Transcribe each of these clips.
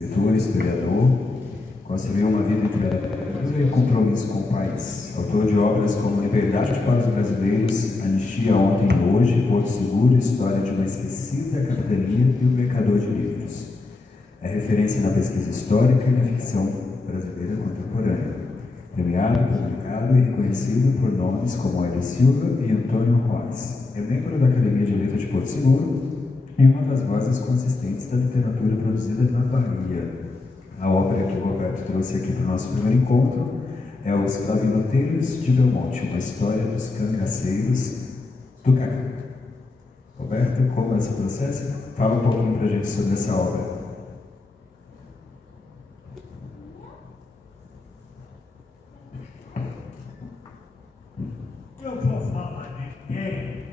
Escritor, historiador, construiu uma vida entre e compromisso com o país. Autor de obras como Liberdade para os Brasileiros, Anistia Ontem e Hoje, Porto Seguro, História de uma Esquecida Capitania e O Mercador de Livros. É referência na pesquisa histórica e na ficção brasileira contemporânea. Premiado, publicado e reconhecido por nomes como Hélio Silva e Antônio Roas. É membro da Academia de Letras de Porto Seguro e uma das vozes consistentes da literatura produzida na Bahia. A obra que o Roberto trouxe aqui para o nosso primeiro encontro é Os Clavinoteiros de Belmonte, uma história dos cangaceiros do Cacá. Roberto, como é esse processo? Fala um pouquinho para a gente sobre essa obra. Eu vou falar de quem?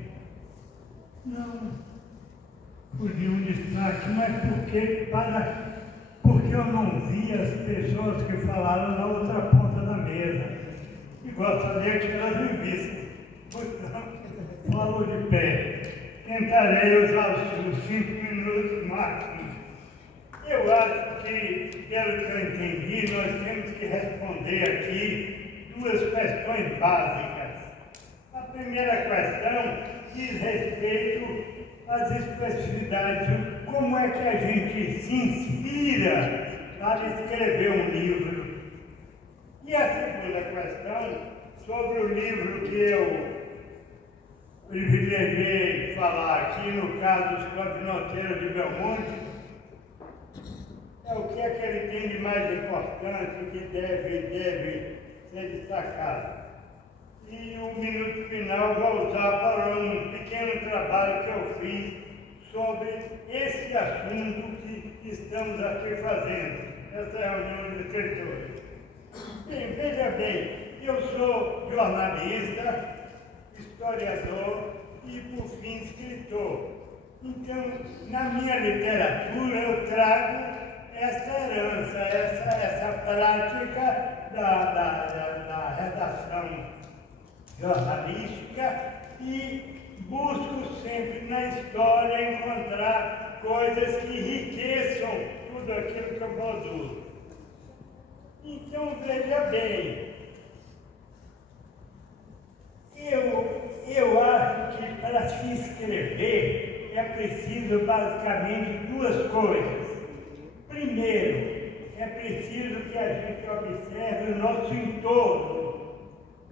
Não por nenhum destaque, mas porque eu não vi as pessoas que falaram na outra ponta da mesa. E gostaria que elas me vissem. Portanto, falo de pé. Tentarei usar os 5 minutos máximo. Eu acho que, pelo que eu entendi, nós temos que responder aqui 2 questões básicas. A primeira questão diz respeito às especificidades, como é que a gente se inspira para escrever um livro. E a segunda questão, sobre o livro que eu privilegiei falar aqui, no caso dos Clavinoteiros de Belmonte, é o que é que ele tem de mais importante, o que deve ser destacado. E o minuto final vou usar para um pequeno trabalho que eu fiz sobre esse assunto que estamos aqui fazendo, essa reunião de escritores. Bem, veja bem, eu sou jornalista, historiador e, por fim, escritor. Então, na minha literatura, eu trago essa herança, essa prática da redação jornalística e busco sempre na história encontrar coisas que enriqueçam tudo aquilo que eu produzo. Então, veja bem, eu acho que para se escrever é preciso basicamente 2 coisas. Primeiro, é preciso que a gente observe o nosso entorno,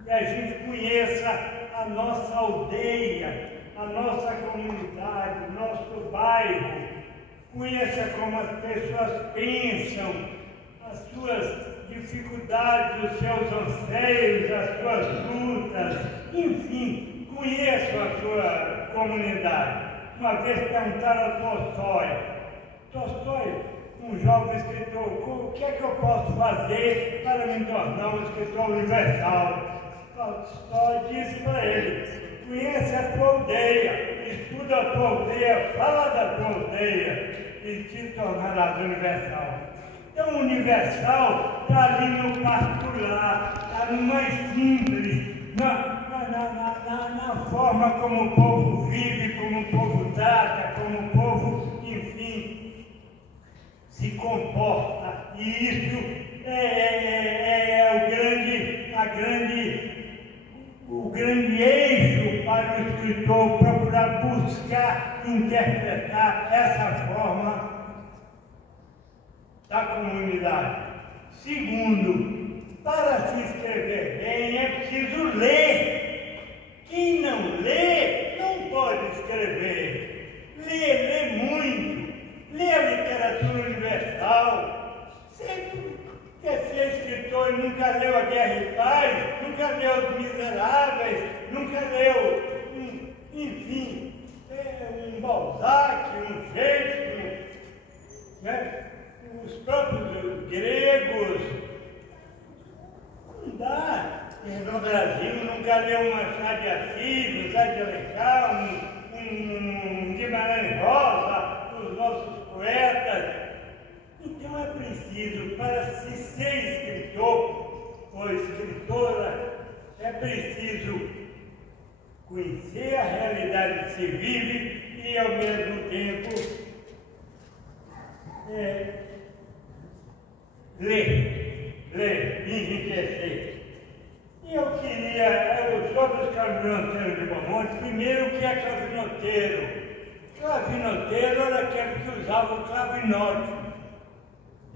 que a gente conheça a nossa aldeia, a nossa comunidade, o nosso bairro, conheça como as pessoas pensam, as suas dificuldades, os seus anseios, as suas lutas, enfim, conheça a sua comunidade. Uma vez perguntaram a Tolstói, um jovem escritor, o que é que eu posso fazer para me tornar um escritor universal? Tolstói disse para ele: conhece a tua aldeia, estuda a tua aldeia, fala da tua aldeia e te tornarás universal. Então, o universal está ali no particular, está no mais simples, na forma como o povo vive, como o povo trata, como o povo, enfim, se comporta. E isso é o grande eixo para o escritor procurar buscar interpretar essa forma da comunidade. Segundo, para se escrever bem é preciso ler. Quem não lê não pode escrever. Lê muito. Lê a literatura universal. Você quer ser escritor e nunca leu A Guerra e Paz, nunca leu Os Miseráveis, nunca leu, enfim, um Balzac, um Shakespeare, né? Os próprios gregos. Não dá. No Brasil nunca leu um Machado de Assis, um Zé de Alencar, um Guimarães Rosa, os nossos poetas. Então é preciso, para se ser escritor ou escritora, é preciso conhecer a realidade que se vive e, ao mesmo tempo, ler, enriquecer. E eu queria, sobre os clavinoteiros de Belmonte, primeiro o que é clavinoteiro? Clavinoteiro era aquele que usava o clavinote.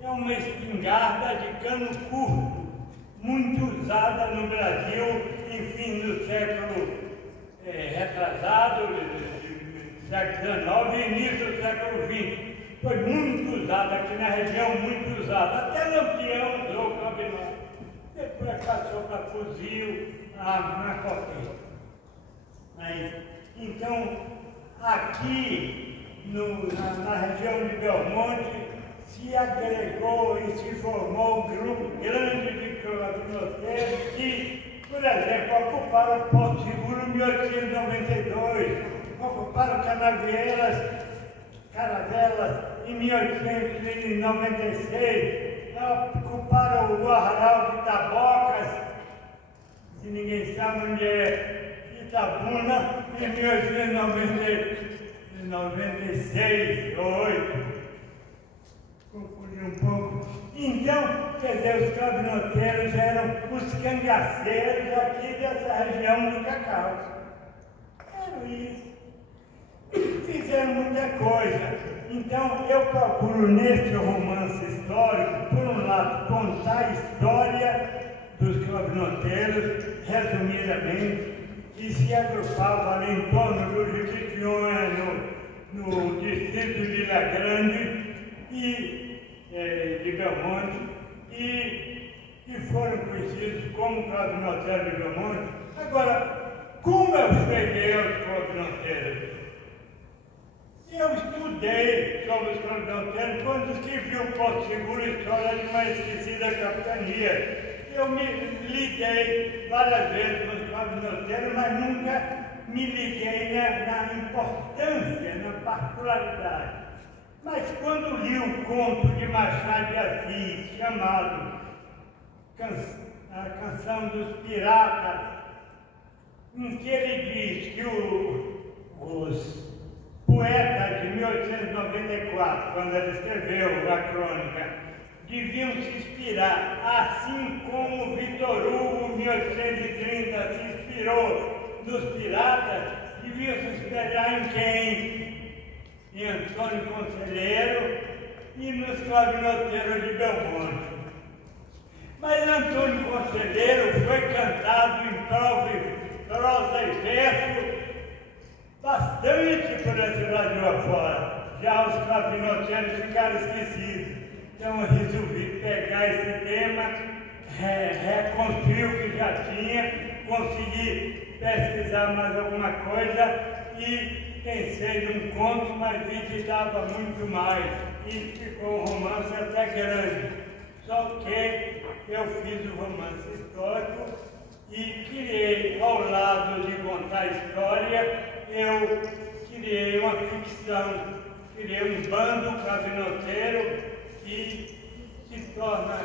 É uma espingarda de cano curto, muito usada no Brasil, enfim, no século retrasado, século XIX e início do século XX. Foi muito usada aqui na região, muito usada. Até Lampião usou o clavinote. Depois passou para fuzil, na copeira. Então, aqui na região de Belmonte, se agregou e se formou um grupo grande de clavinoteiros que, por exemplo, ocuparam Porto Seguro em 1892, ocuparam Caravelas em 1896, ocuparam o Arraial de Itabocas, se ninguém sabe onde é Itabuna, em 1896, 8. Confundi um pouco. Então, quer dizer, os clavinoteiros eram os cangaceiros aqui dessa região do Cacau. Era isso. Fizeram muita coisa. Então, eu procuro neste romance histórico, por um lado, contar a história dos clavinoteiros, resumidamente, que se agrupavam ali em torno do Jequitinhonha, no distrito de Ilha Grande e de Belmonte, e foram conhecidos como clavinoteiros de Belmonte. Agora, como eu cheguei aos clavinoteiros? Eu estudei sobre os clavinoteiros quando escrevi o Porto Seguro, História de uma Esquecida Capitania. Eu me liguei várias vezes com os clavinoteiros, mas nunca me liguei na importância, na particularidade. Mas quando li o conto de Machado de Assis, chamado A Canção dos Piratas, em que ele diz que os poetas de 1894, quando ele escreveu a crônica, deviam se inspirar, assim como Vitor Hugo, em 1830, se inspirou nos piratas, deviam se inspirar em quem? Em Antônio Conselheiro e nos clavinoteiros de Belmonte. Mas Antônio Conselheiro foi cantado em prosa e verso bastante por esse Brasil afora. Já os clavinoteiros ficaram esquecidos. Então eu resolvi pegar esse tema, reconstruir o que já tinha, consegui pesquisar mais alguma coisa e pensei num conto, mas vi que dava muito mais. E ficou um romance até grande. Só que eu fiz o romance histórico e criei, ao lado de contar a história, eu criei uma ficção, criei um bando clavinoteiro que se torna